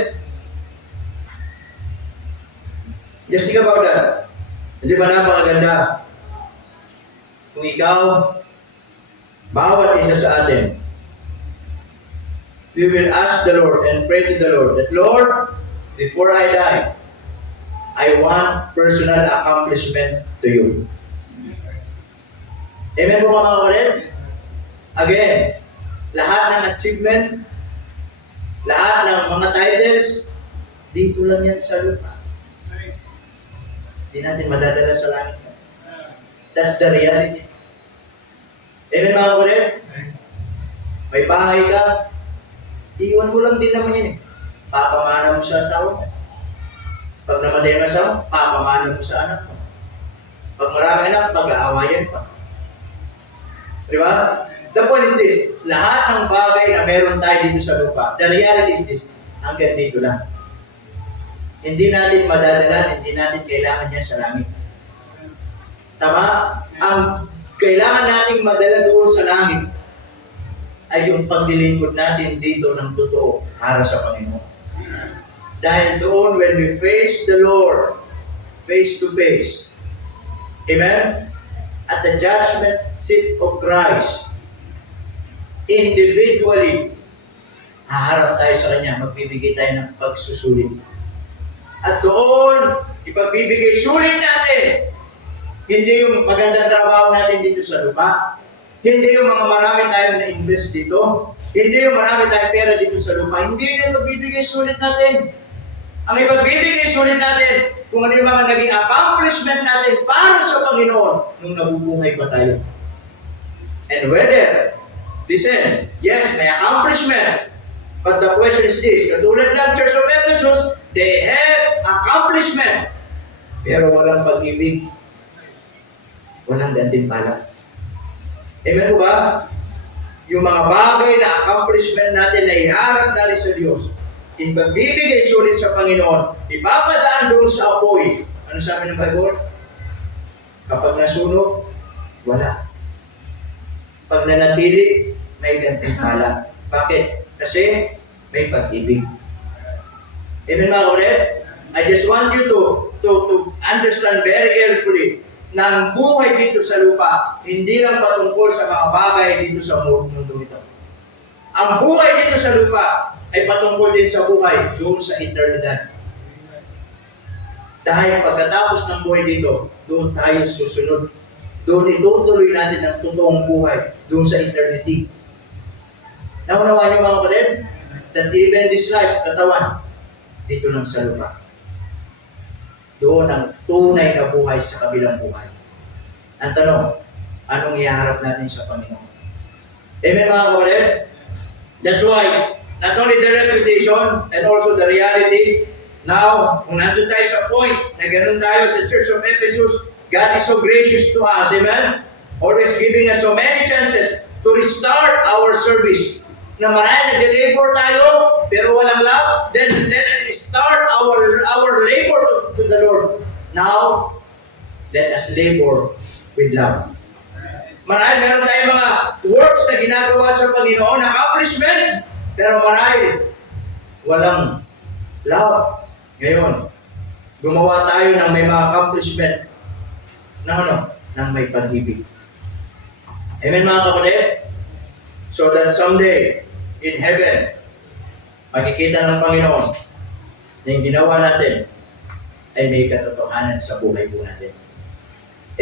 Just think about that. Hindi ba napakaganda? Kung ikaw, bawat isa sa atin, we will ask the Lord and pray to the Lord that, Lord, before I die, I want personal accomplishment to you. Amen po mga kapatid? Again, lahat ng achievement, lahat ng mga titles, dito lang yan sa lupa. Hindi natin madadala sa langit. That's the reality. Amen mga kapatid? May bahay ka, iwan mo lang din naman yan eh. Papamana mo sa asawa mo. Pag namatay ang asawa, papamana mo sa anak mo. Pag marami anak, pag-aawayan pa. Diba? The point is this, lahat ng bagay na meron tayo dito sa lupa, the reality is this, hanggang dito lang. Hindi natin madadala, hindi natin kailangan niya sa langit. Tama? Ang kailangan nating madala doon sa langit ay yung paglilingkod natin dito ng totoo para sa Panginoon. Dahil doon, when we face the Lord, face to face, amen? At the judgment seat of Christ, individually, haharap tayo sa Kanya, magbibigay tayo ng pagsusulit. At doon, ipagbibigay sulit natin. Hindi yung magandang trabaho natin dito sa lupa. Hindi yung mga marami tayong na-invest dito. Hindi yung marami tayong pera dito sa lupa. Hindi yung magbibigay sulit natin. Ang ipagbibigay sulit natin, kung ano yung mga naging accomplishment natin para sa Panginoon nung nabubuhay pa tayo. And whether, listen, yes, may accomplishment. But the question is this, katulad ng Church of Ephesus, they have accomplishment. Pero walang pag-ibig. Walang gantimpala. Amen po ba? Yung mga bagay na accomplishment natin na iharap natin sa Diyos, ipagbibigay sulit sa Panginoon, ipapadaan doon sa apoy. Ano sabi ng Bible? Kapag nasunog, wala. Pag nanatili, may gantimpala. Bakit? Kasi may pag-ibig. Amen mga kapatid? I just want you to understand very carefully na ang buhay dito sa lupa, hindi lang patungkol sa mga bagay dito sa mundo ito. Ang buhay dito sa lupa ay patungkol din sa buhay doon sa eternidad. Dahil pagkatapos ng buhay dito, doon tayo susunod. Doon itutuloy natin ang totoong buhay doon sa eternity. Naunawaan niyo mga kapatid? That even this life, katawan, dito lang sa lupa. Doon ang tunay na buhay sa kabilang buhay. Ang tanong, anong ihaharap natin sa Panginoon? Amen mga kapatid? That's why, not only the reputation and also the reality, now, kung nandun tayo sa point na ganun tayo sa Church of Ephesus, God is so gracious to us, amen? Always giving us so many chances to restart our service. Na marami nag-labor tayo, pero walang love, then let us start our Now, let us labor with love. Meron tayong mga works na ginagawa sa Panginoon, accomplishment, pero marahil walang love. Ngayon, gumawa tayo ng may mga accomplishment ng may pag-ibig. Amen mga kapatid? So that someday, in heaven, makikita ng Panginoon na yung ginawa natin ay may katotohanan sa buhay po natin.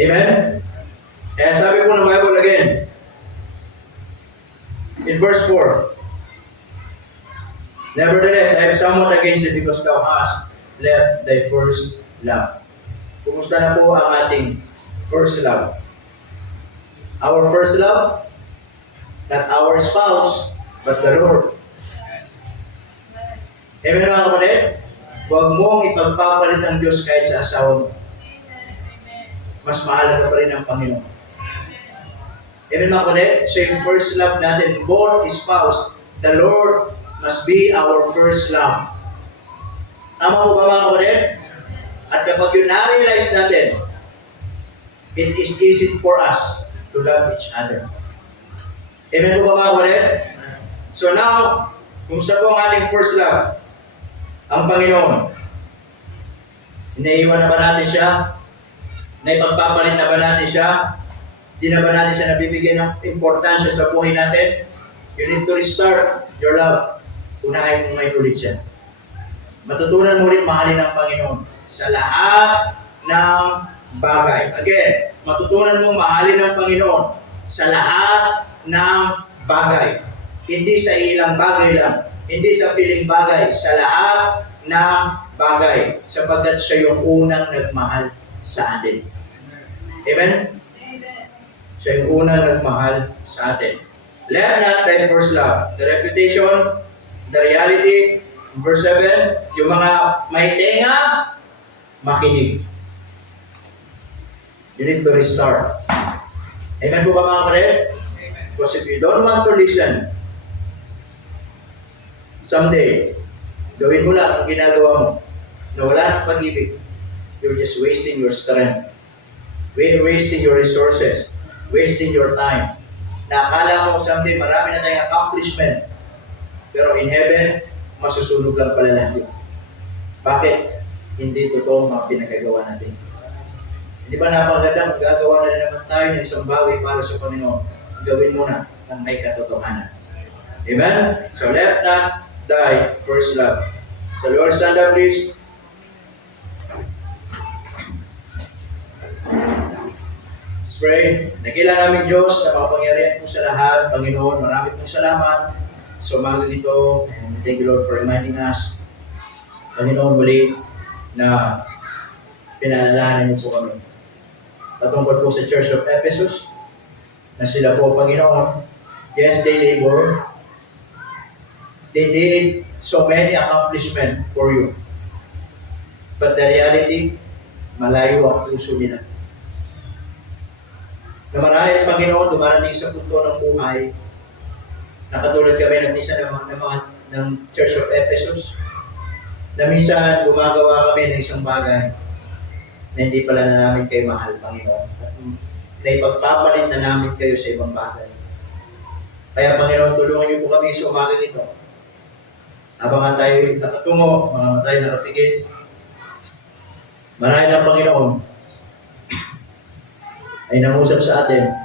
Amen? Kaya sabi po ng Bible again, in verse 4, nevertheless, I have somewhat against it because thou hast left thy first love. Kumusta na po ang ating first love? Our first love, not our spouse, but the Lord. Amen mga kapatid? Huwag mong ipagpapalit ang Diyos kahit sa asawa mo. Mas mahalaga pa rin ang Panginoon. Amen mga kapatid? So yung first love natin, both spouse, the Lord must be our first love. Tama po ba mga kapatid? At kapag yun na-realize natin, it is easy for us to love each other. Amen po ba mga kapatid? So now, kung sa po ang ating first love, ang Panginoon, inaiwan na ba natin siya? Naipagpapalit na ba natin siya? Di na ba natin siya nabibigyan ng importansya sa buhay natin? You need to restart your love. Unahin mo ngayon ulit siya. Matutunan mo ulit mahalin ang Panginoon sa lahat ng bagay. Again, matutunan mong mahalin ang Panginoon sa lahat ng bagay. Hindi sa ilang bagay lang. Hindi sa piling bagay. Sa lahat ng bagay. Sapagkat siya yung unang nagmahal sa atin. Amen? Siya yung unang nagmahal sa atin. Let not thy first love, the reputation, the reality, verse 7, yung mga may tenga, makinig. You need to restart. Amen po ba mga kapatid? Because if you don't want to listen, someday, gawin mo lang ang ginagawa mo na wala ng pag-ibig. You're just wasting your strength. Wasting your resources. Wasting your time. Na akala mo someday marami na tayong accomplishment. Pero in heaven, masusunog lang pala lahat yun. Bakit? Hindi totoo mga pinagagawa natin. Hindi ba napaganda? Magagawa na rin naman tayo ng isang bagay para sa Panginoon. Gawin mo na ng may katotohanan. Amen? So let not die first love. So Lord, stand up please. Let's pray. Nakilala namin Diyos na makapangyarihan po sa lahat. Panginoon, marami pong salamat sa umaga nito. And thank you Lord for reminding us. Panginoon, muli na pinaalalahanan niyo po kami. Patungkol po sa Church of Ephesus na sila po, Panginoon, yes, they labor. They did so many accomplishments for you. But the reality, malayo ang puso nila. Na marahil, Panginoon, dumarating sa punto ng buhay na katulad kami ng minsan ng Church of Ephesus, na minsan gumagawa kami ng isang bagay na hindi pala na namin kayo mahal, Panginoon. At na ipagpapalit na namin kayo sa ibang bagay. Kaya, Panginoon, tulungan niyo po kami sa umaga nito. Habang tayo nakatungo, mga tayo nakapigil, marahil ang Panginoon ay nangusap sa atin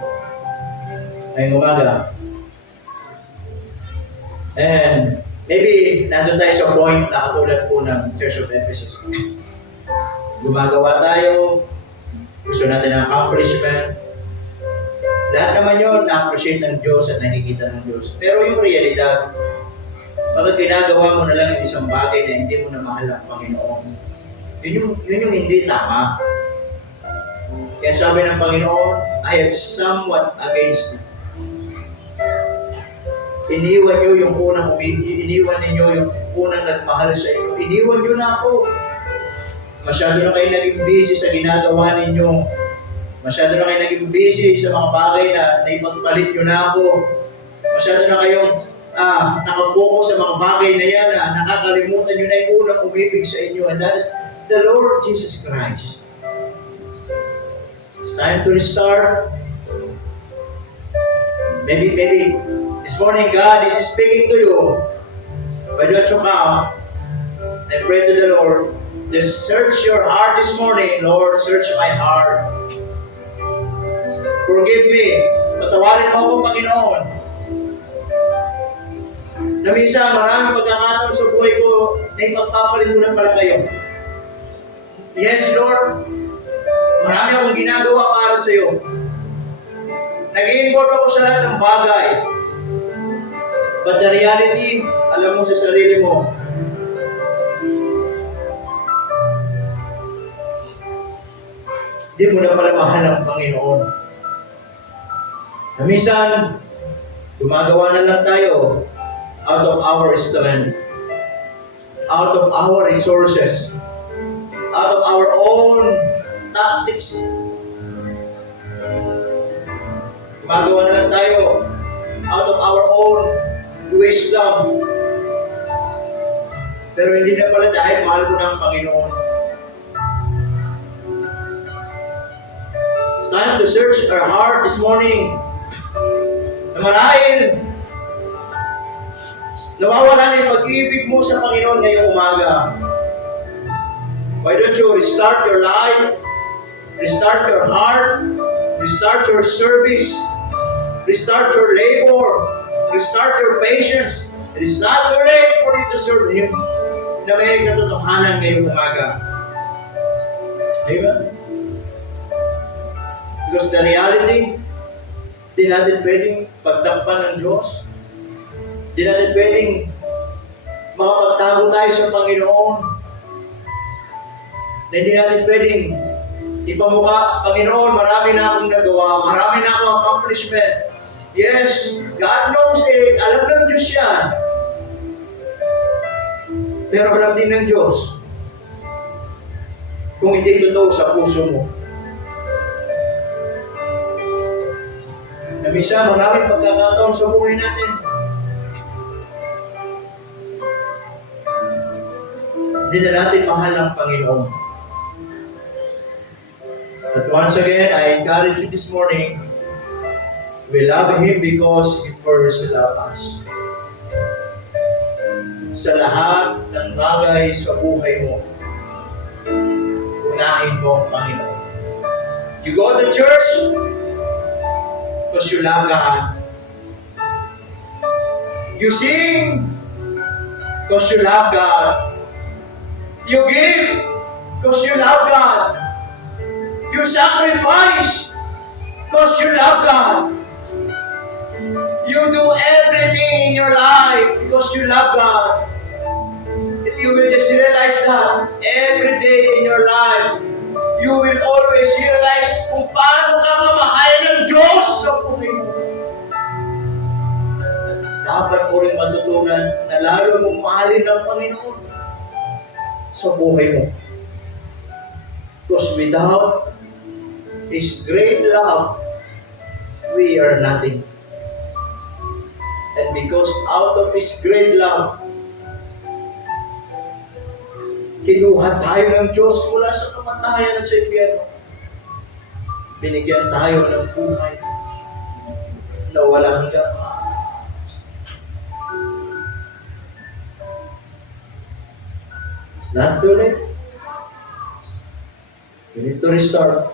ngayong umaga. And maybe nandun tayo sa point na katulad po ng Church of Ephesus. Gumagawa tayo, gusto natin ng accomplishment. Lahat naman yun, na-appreciate ng Diyos at nakikita ng Diyos. Pero yung realidad, bakit ginagawa mo na lang yung isang bagay na hindi mo na mahal ang Panginoon? Yun yung hindi tama. Kaya sabi ng Panginoon, I have somewhat against you. Iniwan ninyo yung unang nagmahal sa inyo. Iniwan nyo na ako. Masyado na kayo naging busy sa ginagawa ninyo. Masyado na kayo naging busy sa mga bagay na naipagpalit nyo na ako. Masyado na kayong nakafocus sa mga bagay na yan na nakakalimutan nyo na yung unang umibig sa inyo. And that is the Lord Jesus Christ. It's time to restart. Maybe this morning God is speaking to you. Why don't you come and pray to the Lord? Just search your heart this morning. Lord, search my heart. Forgive me. Patawarin mo ako, Panginoon. Na minsan, maraming pagkakataon sa buhay ko na ipagpapalit ko na pala kayo. Yes, Lord. Marami akong ginagawa para sa iyo. Nag-i-involve ako sa lahat ng bagay. But the reality, alam mo sa sarili mo, di mo na pala mahal ang Panginoon. Na minsan, gumagawa na lang tayo out of our strength, out of our resources, out of our own tactics. Gumagawa na lang tayo out of our own wisdom. Pero hindi na pala dahil mahal ko na ang Panginoon. It's time to search our heart this morning. Na marahil nawawala na yung pag-ibig mo sa Panginoon ngayong umaga. Why don't you restart your life, restart your heart, restart your service, restart your labor, restart your patience. It is not too late for you to serve Him na may katotohanan ngayong umaga. Amen? Because the reality, di natin pwedeng pagtakpan ng Diyos. Di natin pwedeng makapagtago tayo sa Panginoon. Na hindi natin pwedeng ipamukha, Panginoon, marami na akong nagawa, marami na akong accomplishment. Yes, God knows it. Alam ng Diyos yan. Pero alam din ng Diyos kung hindi totoo sa puso mo. Na minsan, maraming pagkakataon sa buhay natin. Hindi na natin mahal ang Panginoon. But once again, I encourage you this morning, we love Him because He first loved us. Sa lahat ng bagay sa buhay mo, unahin mo ang Panginoon. You go to church because you love God. You sing because you love God. You give because you love God. You sacrifice because you love God. You do everything in your life because you love God. If you will just realize that every day in your life, you will always realize kung paano ka mamahal ng Diyos sa buhay mo. Dapat mo rin matutunan na lalo mong mahalin ng Panginoon sa buhay mo. Because without His great love, we are nothing. And because out of His great love, kinuha tayo ng Diyos mula sa kamatayan at sa impyerno. Binigyan tayo ng buhay na walang hanggan. It's not too late. You need to restart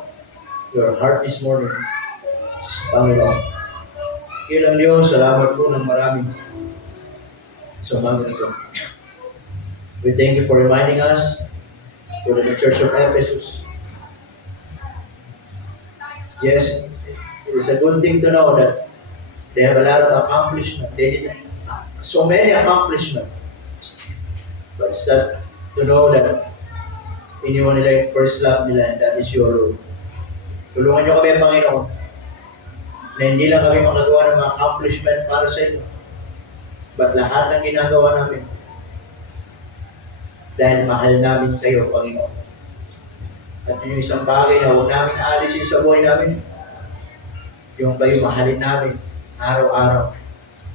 your heart this morning. Panginoon. Ilang Diyos, salamat po ng marami sa umaga nito. We thank you for reminding us for the Church of Ephesus. Yes, it is a good thing to know that they have a lot of accomplishment. They did so many accomplishments. But it's that to know that iniwan nila yung first love nila, and that is your Lord. Tulungan niyo kami, Panginoon, na hindi lang kami makagawa ng mga accomplishment para sa inyo, but lahat ng ginagawa namin dahil mahal namin kayo, Panginoon. At yung isang bagay na huwag namin aalisin sa buhay namin, yung kayo mahalin namin araw-araw,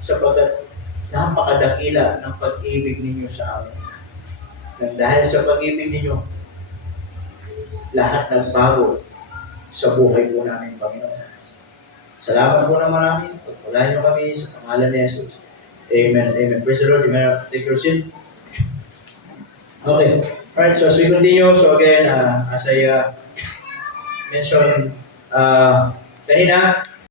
sapagkat napakadakila ng pag-ibig ninyo sa amin. Nang dahil sa pag-ibig ninyo, lahat nagbago sa buhay po namin, Panginoon. Salamat po na marami. Pagpalain niyo kami sa pangalan ni Jesus. Amen. Amen. Praise the Lord. You may take your seat. Okay. Alright, so as we continue, so again, as I mentioned kanina,